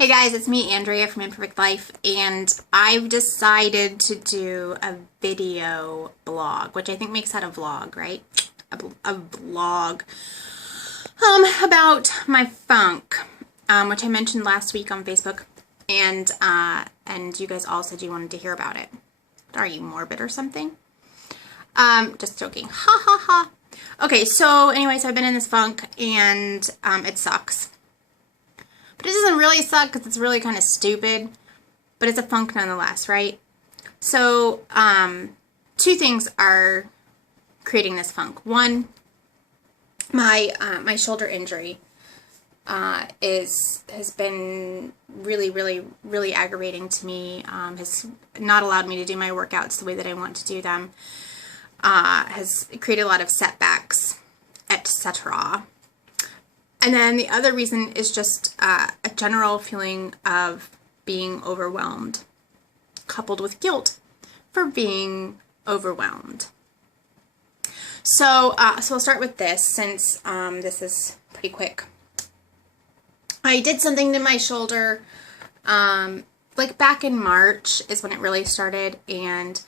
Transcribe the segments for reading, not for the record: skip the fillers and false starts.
Hey guys, it's me, Andrea from Imperfect Life, and I've decided to do a video blog, which I think makes that a vlog, right? A blog about my funk, which I mentioned last week on Facebook, and you guys all said you wanted to hear about it. Are you morbid or something? Just joking. Ha ha ha. Okay, so anyways, I've been in this funk, and it sucks. But it doesn't really suck because it's really kind of stupid, but it's a funk nonetheless, right? So, two things are creating this funk. One, my shoulder injury has been really aggravating to me. Has not allowed me to do my workouts the way that I want to do them. Has created a lot of setbacks, etc. And then the other reason is just a general feeling of being overwhelmed, coupled with guilt for being overwhelmed. So I'll start with this, since this is pretty quick. I did something to my shoulder, like back in March is when it really started, and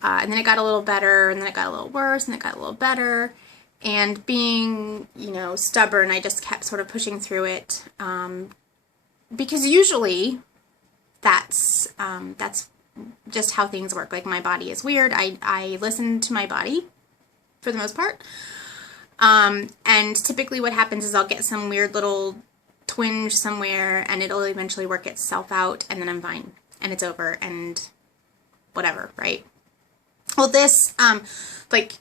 then it got a little better, and then it got a little worse, and it got a little better. And being, stubborn, I just kept sort of pushing through it, because usually that's just how things work. Like, my body is weird. I listen to my body for the most part, and typically what happens is I'll get some weird little twinge somewhere, and it'll eventually work itself out, and then I'm fine, and it's over, and whatever, right? Well, this,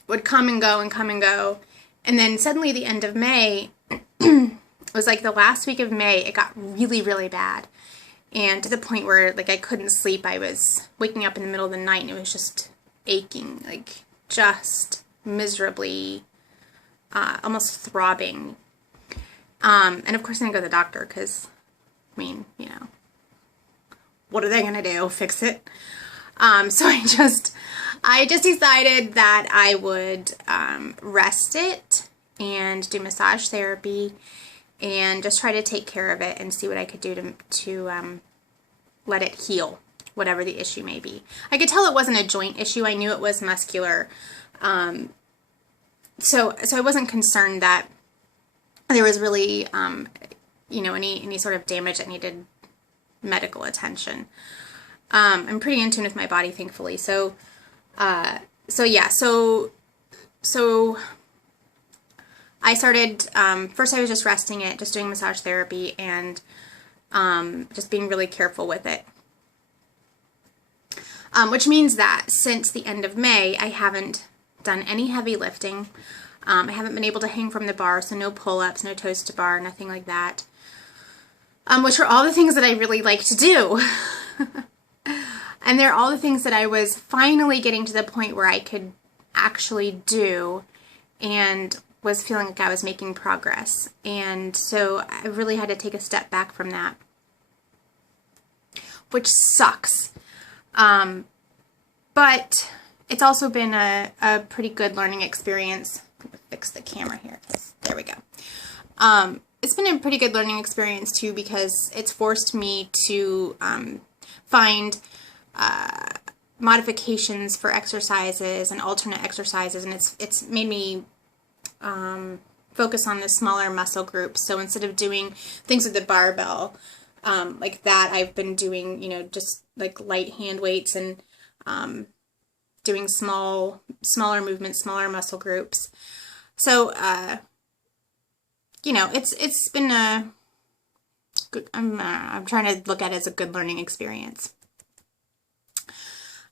would come and go and come and go. And then suddenly the end of May, it was like the last week of May, it got really bad. And to the point where, I couldn't sleep. I was waking up in the middle of the night, and it was just aching, just miserably, almost throbbing. And of course I didn't go to the doctor, because, what are they going to do? Fix it? So I just decided that I would rest it and do massage therapy and just try to take care of it and see what I could do to let it heal, whatever the issue may be. I could tell it wasn't a joint issue. I knew it was muscular. So I wasn't concerned that there was really, any sort of damage that needed medical attention. I'm pretty in tune with my body, thankfully. So I started, first I was just resting it, just doing massage therapy, and just being really careful with it. Which means that since the end of May, I haven't done any heavy lifting. I haven't been able to hang from the bar, so no pull-ups, no toes to bar, nothing like that. Which are all the things that I really like to do. And they're all the things that I was finally getting to the point where I could actually do, and was feeling like I was making progress. And so I really had to take a step back from that, which sucks. But it's also been a pretty good learning experience. I'm gonna fix the camera here. There we go. It's been a pretty good learning experience too, because it's forced me to find modifications for exercises and alternate exercises, and it's made me focus on the smaller muscle groups. So instead of doing things with the barbell like that, I've been doing just light hand weights and doing smaller movements, smaller muscle groups. So it's been a good, I'm trying to look at it as a good learning experience.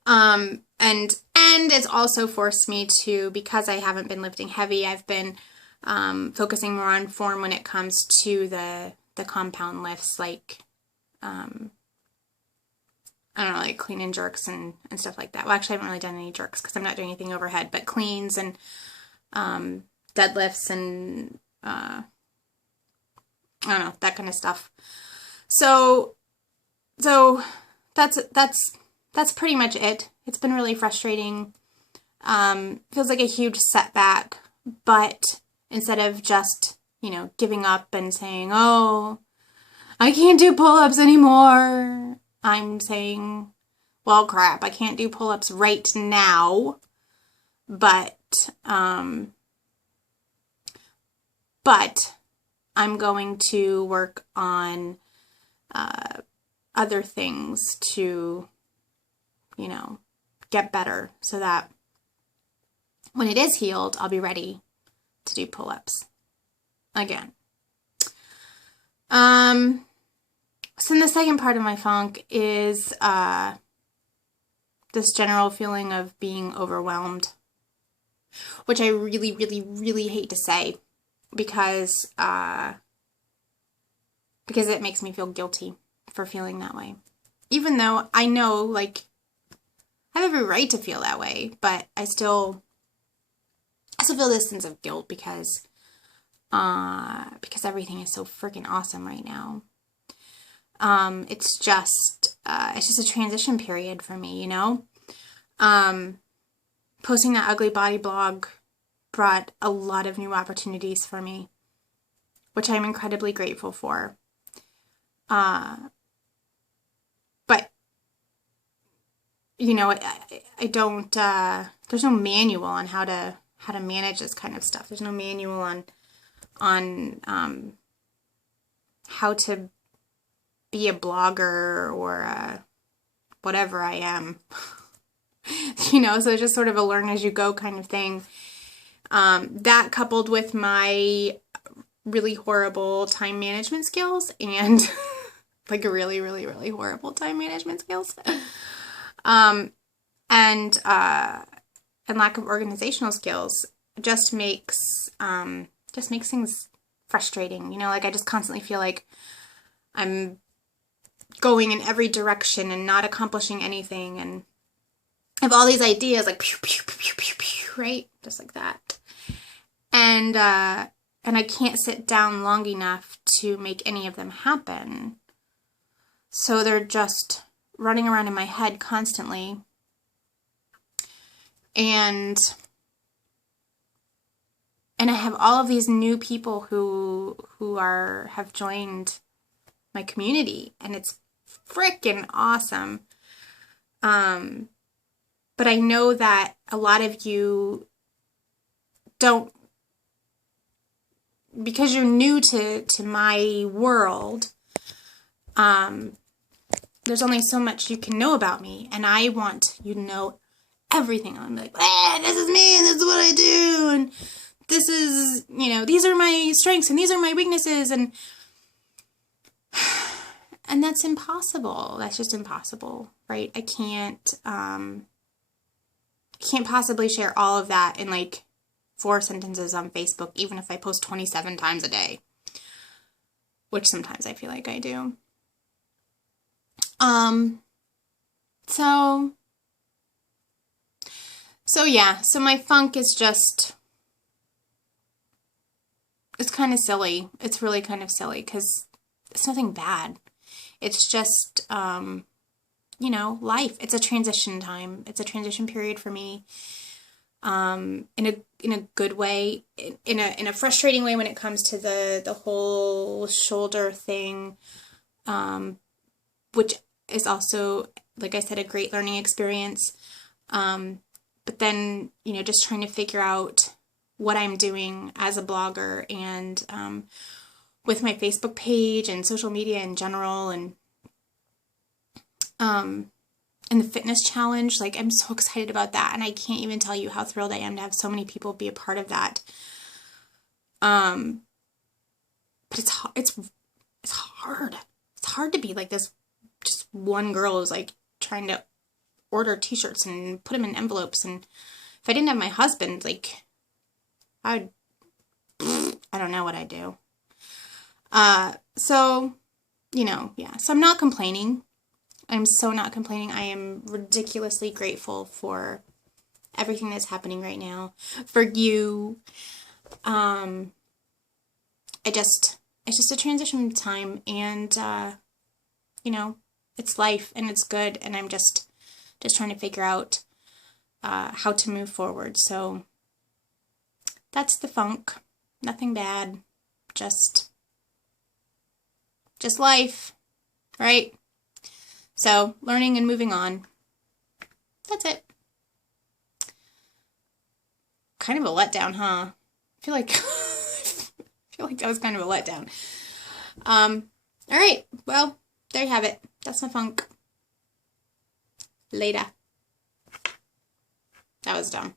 And it's also forced me to, because I haven't been lifting heavy, I've been focusing more on form when it comes to the compound lifts, I don't know, clean and jerks and stuff like that. Well, actually I haven't really done any jerks because I'm not doing anything overhead, but cleans and deadlifts and I don't know, that kind of stuff. So that's pretty much it. It's been really frustrating. Feels like a huge setback, but instead of just, giving up and saying, oh, I can't do pull-ups anymore. I'm saying, well, crap, I can't do pull-ups right now, but I'm going to work on other things to, you know, get better so that when it is healed, I'll be ready to do pull-ups again. So the second part of my funk is this general feeling of being overwhelmed, which I really, really, really hate to say because it makes me feel guilty for feeling that way. Even though I know, like, I have every right to feel that way, but I still feel this sense of guilt because everything is so freaking awesome right now. It's just a transition period for me, you know? Posting that ugly body blog brought a lot of new opportunities for me, which I'm incredibly grateful for. But, you know, I don't, there's no manual on how to manage this kind of stuff. There's no manual on how to be a blogger or whatever I am. You know, so it's just sort of a learn as you go kind of thing. That coupled with my really horrible time management skills and like really, really, really horrible time management skills. And lack of organizational skills just makes things frustrating. You know, like I just constantly feel like I'm going in every direction and not accomplishing anything, and I have all these ideas like pew, pew, pew, pew, pew, right? Just like that. And I can't sit down long enough to make any of them happen. So they're just running around in my head constantly. And I have all of these new people who have joined my community, and it's freaking awesome. But I know that a lot of you don't, because you're new to my world, there's only so much you can know about me, and I want you to know everything. I'm like, this is me, and this is what I do, and this is, you know, these are my strengths, and these are my weaknesses, and that's impossible. That's just impossible, right? I can't possibly share all of that in like 4 sentences on Facebook, even if I post 27 times a day, which sometimes I feel like I do. So yeah, so my funk is just, it's kind of silly. It's really kind of silly because it's nothing bad. It's just, you know, life. It's a transition time. It's a transition period for me. In a good way, in a frustrating way when it comes to the whole shoulder thing, which is also, like I said, a great learning experience. But then, you know, just trying to figure out what I'm doing as a blogger and with my Facebook page and social media in general, and the fitness challenge. Like, I'm so excited about that, and I can't even tell you how thrilled I am to have so many people be a part of that. But it's hard. It's hard to be like this. Just one girl who's like trying to order t-shirts and put them in envelopes, and if I didn't have my husband, like, I don't know what I'd do. So, you know, yeah. So I'm not complaining. I'm so not complaining. I am ridiculously grateful for everything that's happening right now. For you. It's just a transition time, and, you know, it's life, and it's good, and I'm just trying to figure out, how to move forward. So that's the funk. Nothing bad. Just just life, right? So, learning and moving on. That's it. Kind of a letdown, huh? I feel like that was kind of a letdown. All right. Well, there you have it. That's my funk. Later. That was dumb.